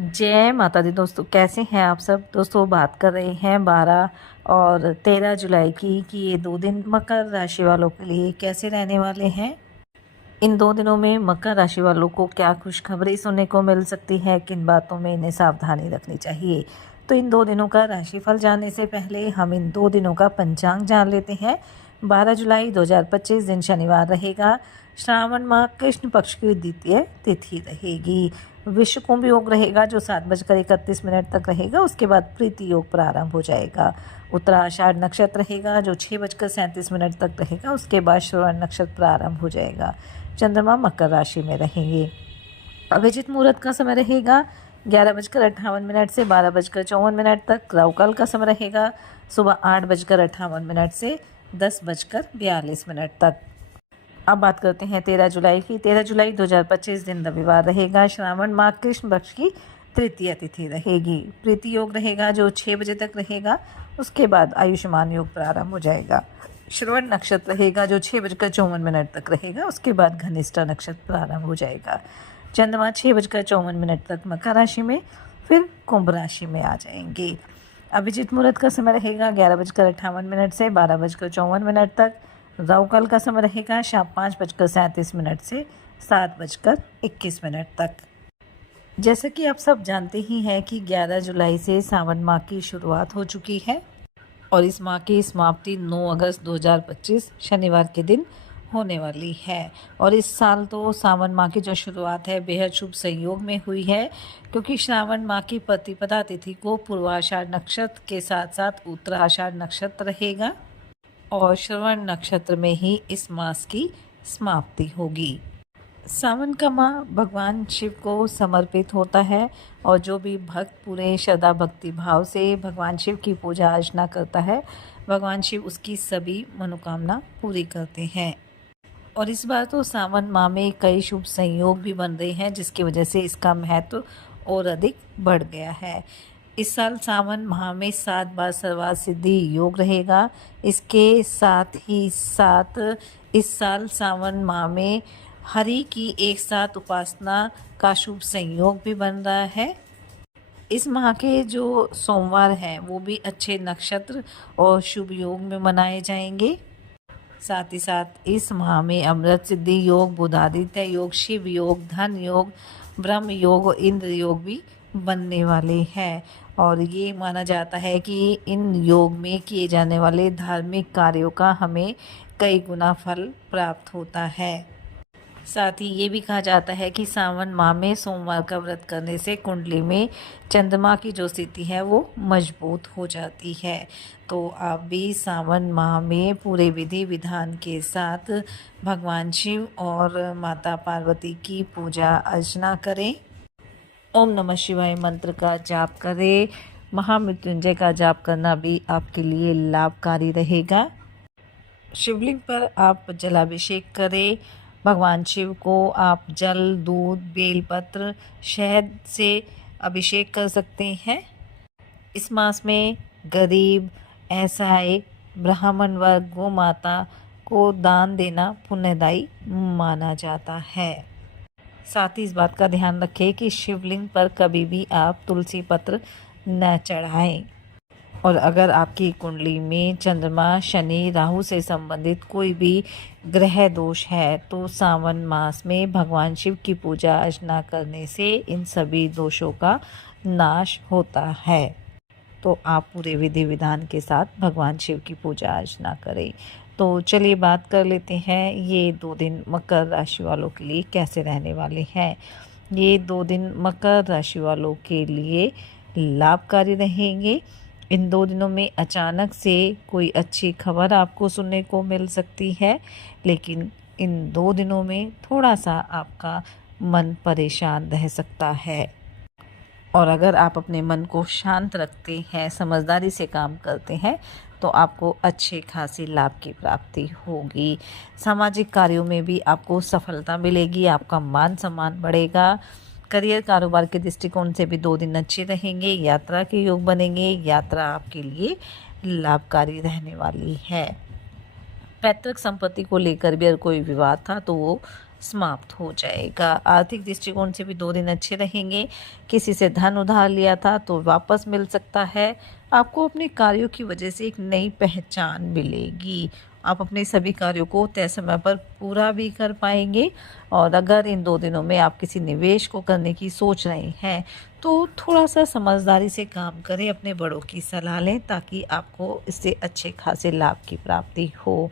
जय माता दी दोस्तों, कैसे हैं आप सब। दोस्तों बात कर रहे हैं 12 और 13 जुलाई की कि ये 2 दिन मकर राशि वालों के लिए कैसे रहने वाले हैं। इन 2 दिनों में मकर राशि वालों को क्या खुशखबरी सुनने को मिल सकती है, किन बातों में इन्हें सावधानी रखनी चाहिए। तो इन 2 दिनों का राशिफल जानने से पहले हम इन 2 दिनों का पंचांग जान लेते हैं। 12 जुलाई 2025 दिन शनिवार रहेगा। श्रावण माह कृष्ण पक्ष की द्वितीय तिथि रहेगी। विश्व कुंभ योग रहेगा जो 7:31 तक रहेगा। उसके बाद प्रीति योग प्रारंभ हो जाएगा। उत्तराषाढ़ नक्षत्र रहेगा जो 6:37 तक रहेगा। उसके बाद श्रवण नक्षत्र प्रारंभ हो जाएगा। चंद्रमा मकर राशि में रहेंगे। अभिजित मुहूर्त का समय रहेगा 11:58 से 12:54 तक। राहु काल का समय रहेगा सुबह 8:58 से 10:42 तक। अब बात करते हैं 13 जुलाई की। 13 जुलाई 2025 दिन रविवार रहेगा। श्रावण माह कृष्ण पक्ष की तृतीय तिथि रहेगी। प्रीति योग रहेगा जो 6 बजे तक रहेगा। उसके बाद आयुष्मान योग प्रारंभ हो जाएगा। श्रवण नक्षत्र रहेगा जो 6:54 तक रहेगा। उसके बाद घनिष्ठा नक्षत्र प्रारंभ हो जाएगा। चंद्रमा 6:54 तक मकर राशि में, फिर कुंभ राशि में आ जाएंगे। अभिजित मुहूर्त का समय रहेगा 11:58 से 12:54 तक। राहु काल का समय रहेगा शाम 5:37 से 7:21 तक। जैसा कि आप सब जानते ही हैं कि 11 जुलाई से सावन माह की शुरुआत हो चुकी है और इस माह की समाप्ति 9 अगस्त 2025 शनिवार के दिन होने वाली है। और इस साल तो सावन माह की जो शुरुआत है बेहद शुभ संयोग में हुई है, क्योंकि श्रावण माह की प्रतिपदा तिथि को पूर्वाषाढ़ नक्षत्र के साथ साथ उत्तराषाढ़ नक्षत्र रहेगा और श्रवण नक्षत्र में ही इस मास की समाप्ति होगी। सावन का माह भगवान शिव को समर्पित होता है और जो भी भक्त पूरे श्रद्धा भक्ति भाव से भगवान शिव की पूजा अर्चना करता है, भगवान शिव उसकी सभी मनोकामना पूरी करते हैं। और इस बार तो सावन माह में कई शुभ संयोग भी बन रहे हैं, जिसकी वजह से इसका महत्व और अधिक बढ़ गया है। इस साल सावन माह में 7 बार सर्वार्थ सिद्धि योग रहेगा। इसके साथ ही साथ इस साल सावन माह में हरि की एक साथ उपासना का शुभ संयोग भी बन रहा है। इस माह के जो सोमवार हैं वो भी अच्छे नक्षत्र और शुभ योग में मनाए जाएंगे। साथ ही साथ इस माह में अमृत सिद्धि योग, बुधादित्य योग, शिव योग, धन योग, ब्रह्म योग और इंद्र योग भी बनने वाले हैं। और ये माना जाता है कि इन योग में किए जाने वाले धार्मिक कार्यों का हमें कई गुना फल प्राप्त होता है। साथ ही ये भी कहा जाता है कि सावन माह में सोमवार का व्रत करने से कुंडली में चंद्रमा की जो स्थिति है वो मजबूत हो जाती है। तो आप भी सावन माह में पूरे विधि विधान के साथ भगवान शिव और माता पार्वती की पूजा अर्चना करें। ओम नमः शिवाय मंत्र का जाप करें। महामृत्युंजय का जाप करना भी आपके लिए लाभकारी रहेगा। शिवलिंग पर आप जलाभिषेक करें। भगवान शिव को आप जल, दूध, बेलपत्र, शहद से अभिषेक कर सकते हैं। इस मास में गरीब, असहाय, ब्राह्मण वर्ग, गौ माता को दान देना पुण्यदायी माना जाता है। साथ ही इस बात का ध्यान रखें कि शिवलिंग पर कभी भी आप तुलसी पत्र न चढ़ाएं। और अगर आपकी कुंडली में चंद्रमा, शनि, राहु से संबंधित कोई भी ग्रह दोष है तो सावन मास में भगवान शिव की पूजा अर्चना करने से इन सभी दोषों का नाश होता है। तो आप पूरे विधि विधान के साथ भगवान शिव की पूजा अर्चना करें। तो चलिए बात कर लेते हैं ये 2 दिन मकर राशि वालों के लिए कैसे रहने वाले हैं। ये 2 दिन मकर राशि वालों के लिए लाभकारी रहेंगे। इन 2 दिनों में अचानक से कोई अच्छी खबर आपको सुनने को मिल सकती है, लेकिन इन 2 दिनों में थोड़ा सा आपका मन परेशान रह सकता है। और अगर आप अपने मन को शांत रखते हैं, समझदारी से काम करते हैं, तो आपको अच्छे खासी लाभ की प्राप्ति होगी। सामाजिक कार्यों में भी आपको सफलता मिलेगी, आपका मान सम्मान बढ़ेगा। करियर कारोबार के दृष्टिकोण से भी 2 दिन अच्छे रहेंगे। यात्रा के योग बनेंगे। यात्रा आपके लिए लाभकारी रहने वाली है। पैतृक संपत्ति को लेकर भी अगर कोई विवाद था तो वो समाप्त हो जाएगा। आर्थिक दृष्टिकोण से भी 2 दिन अच्छे रहेंगे। किसी से धन उधार लिया था तो वापस मिल सकता है। आपको अपने कार्यों की वजह से एक नई पहचान मिलेगी। आप अपने सभी कार्यों को तय समय पर पूरा भी कर पाएंगे। और अगर इन 2 दिनों में आप किसी निवेश को करने की सोच रहे हैं तो थोड़ा सा समझदारी से काम करें, अपने बड़ों की सलाह लें ताकि आपको इससे अच्छे खासे लाभ की प्राप्ति हो।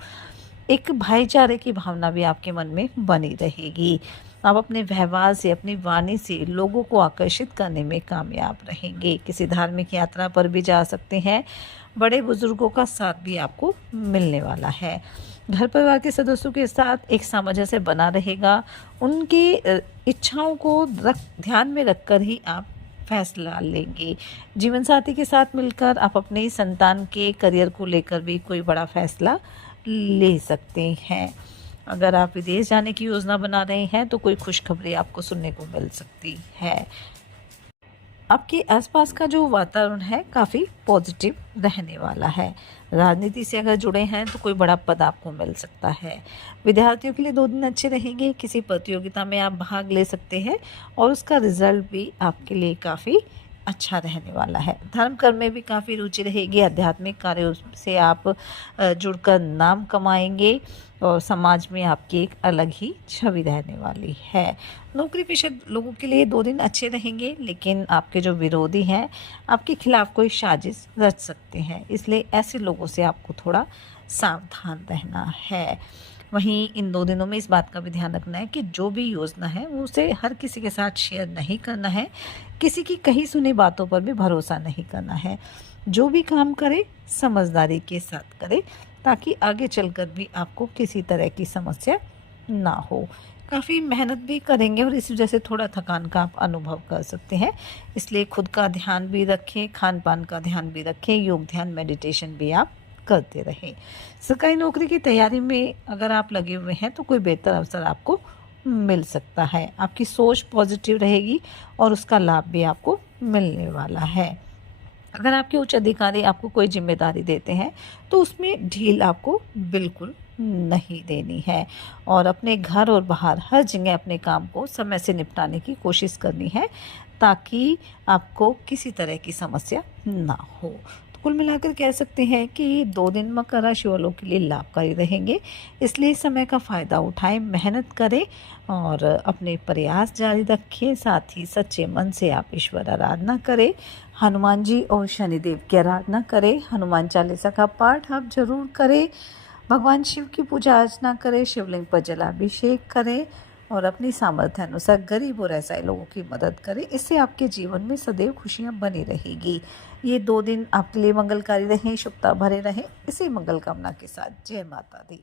एक भाईचारे की भावना भी आपके मन में बनी रहेगी। आप अपने व्यवहार से, अपनी वाणी से लोगों को आकर्षित करने में कामयाब रहेंगे। किसी धार्मिक यात्रा पर भी जा सकते हैं। बड़े बुजुर्गों का साथ भी आपको मिलने वाला है। घर परिवार के सदस्यों के साथ एक सामंजस्य बना रहेगा। उनकी इच्छाओं को ध्यान में रखकर ही आप फैसला लेंगे। जीवन साथी के साथ मिलकर आप अपने संतान के करियर को लेकर भी कोई बड़ा फैसला ले सकते हैं। अगर आप विदेश जाने की योजना बना रहे हैं तो कोई खुशखबरी आपको सुनने को मिल सकती है। आपके आसपास का जो वातावरण है काफ़ी पॉजिटिव रहने वाला है। राजनीति से अगर जुड़े हैं तो कोई बड़ा पद आपको मिल सकता है। विद्यार्थियों के लिए 2 दिन अच्छे रहेंगे। किसी प्रतियोगिता में आप भाग ले सकते हैं और उसका रिजल्ट भी आपके लिए काफ़ी अच्छा रहने वाला है। धर्म कर्म में भी काफ़ी रुचि रहेगी। आध्यात्मिक कार्यों से आप जुड़कर नाम कमाएंगे और समाज में आपकी एक अलग ही छवि रहने वाली है। नौकरी पेशा लोगों के लिए 2 दिन अच्छे रहेंगे, लेकिन आपके जो विरोधी हैं आपके खिलाफ कोई साजिश रच सकते हैं, इसलिए ऐसे लोगों से आपको थोड़ा सावधान रहना है। वहीं इन 2 दिनों में इस बात का भी ध्यान रखना है कि जो भी योजना है वो उसे हर किसी के साथ शेयर नहीं करना है। किसी की कही सुनी बातों पर भी भरोसा नहीं करना है। जो भी काम करे समझदारी के साथ करे ताकि आगे चलकर भी आपको किसी तरह की समस्या ना हो। काफ़ी मेहनत भी करेंगे और इस वजह से थोड़ा थकान का आप अनुभव कर सकते हैं, इसलिए खुद का ध्यान भी रखें, खान पान का ध्यान भी रखें, योग ध्यान मेडिटेशन भी आप करते रहें। सरकारी नौकरी की तैयारी में अगर आप लगे हुए हैं तो कोई बेहतर अवसर आपको मिल सकता है। आपकी सोच पॉजिटिव रहेगी और उसका लाभ भी आपको मिलने वाला है। अगर आपके उच्च अधिकारी आपको कोई जिम्मेदारी देते हैं तो उसमें ढील आपको बिल्कुल नहीं देनी है और अपने घर और बाहर हर जगह अपने काम को समय से निपटाने की कोशिश करनी है ताकि आपको किसी तरह की समस्या ना हो। तो कुल मिलाकर कह सकते हैं कि 2 दिन मकर राशि वालों के लिए लाभकारी रहेंगे, इसलिए समय का फ़ायदा उठाएं, मेहनत करें और अपने प्रयास जारी रखें। साथ ही सच्चे मन से आप ईश्वर आराधना करें, हनुमान जी और शनिदेव की आराधना करें। हनुमान चालीसा का पाठ आप जरूर करें। भगवान शिव की पूजा अर्चना करें, शिवलिंग पर जलाभिषेक करें और अपनी सामर्थ्य अनुसार गरीब और असहाय लोगों की मदद करें। इससे आपके जीवन में सदैव खुशियां बनी रहेगी। ये 2 दिन आपके लिए मंगलकारी रहें, शुभता भरे रहें। इसी मंगल कामना के साथ जय माता दी।